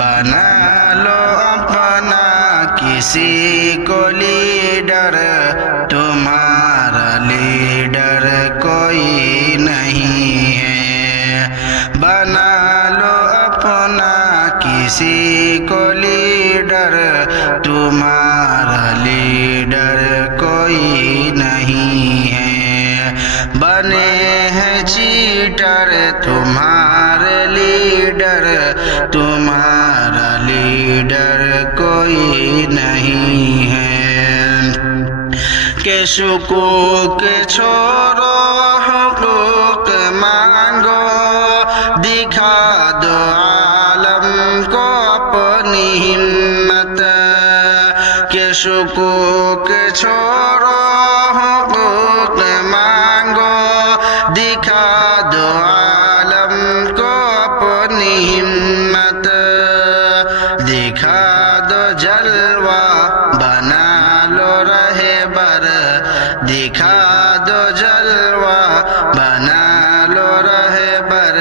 बना लो अपना किसी को लीडर, तुम्हारा लीडर कोई नहीं है। बना लो अपना किसी को लीडर, तुम्हारा लीडर कोई नहीं है। बने हैं चीटर तुम्हारे लीडर, तुम्हारा लीडर कोई नहीं है। के शुकूक छोड़ो हुकूक मांगो, दिखा दो आलम को अपनी हिम्मत। के शुकूक छोड़ो हुकूक मांगो, दिखा दो आलम को अपनी हिम्मत। दिखा दो जलवा बना लो रहबर, दिखा दो जलवा बना लो रहबर,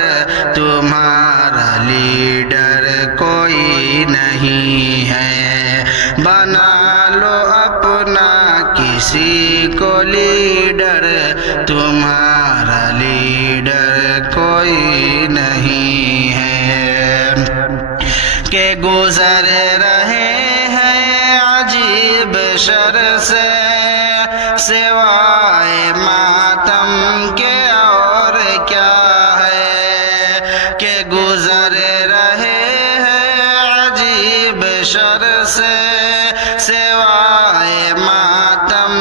तुम्हारा लीडर कोई नहीं है। बना लो अपना किसी को लीडर, तुम्हारा लीडर कोई नहीं है। के गुजर रहे हैं अजीब शर से, सिवाय मातम के और क्या है। के गुजर रहे हैं अजीब शर से, सिवाय मातम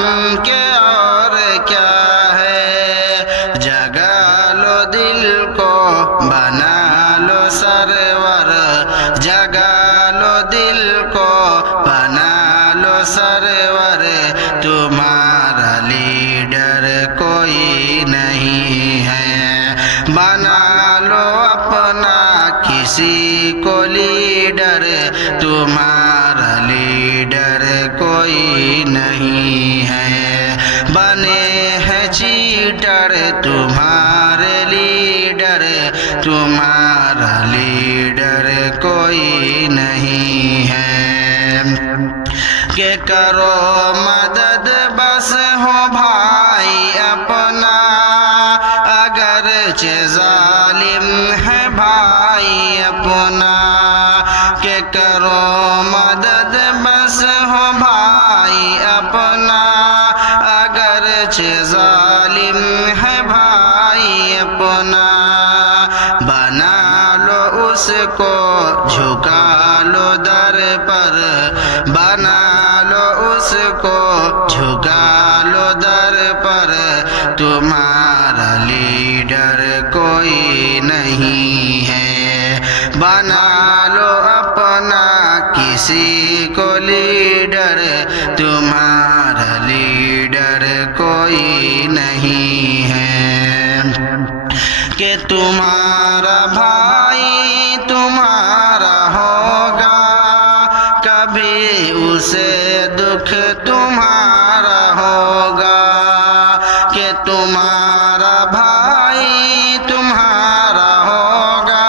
के और क्या है। जगा लो दिल को बना लो सरवर, जगा लो दिल को बना लो सरवर, तुम्हारा लीडर कोई नहीं है। बना लो अपना किसी को लीडर, तुम्हारा लीडर कोई नहीं है। बने हैं चीटर तुम्हारे लीडर, तुम्हारा लीडर कोई नहीं है। के करो मदद बस हो भाई अपना, अगरचे जालिम है भाई अपना। के करो मदद बस हो भाई अपना, अगरचे जालिम है भाई अपना। बना लो उसको झुका लो दर पर, बना लो उसको झुका लो दर पर, तुम्हारा लीडर कोई नहीं है। बना लो अपना किसी को लीडर, तुम्हारा लीडर कोई नहीं है। कि तुम्हारा भाई तुम्हारा होगा, कभी उसे दुख तुम्हारा होगा। कि तुम्हारा भाई तुम्हारा होगा,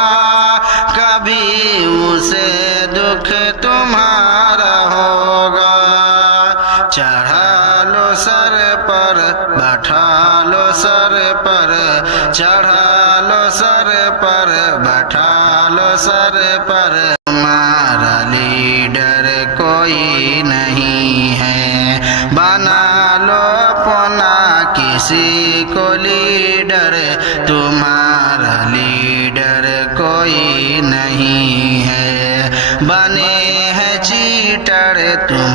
कभी उसे दुख तुम्हारा होगा। चढ़ा लो सर पर बैठा लो सर पर, चढ़ा लो सर पर बैठा लो सर पर, तुम्हारा लीडर कोई नहीं है। बना लो अपना किसी को लीडर, तुम्हारा लीडर कोई नहीं है। बने हैं चीटर तुम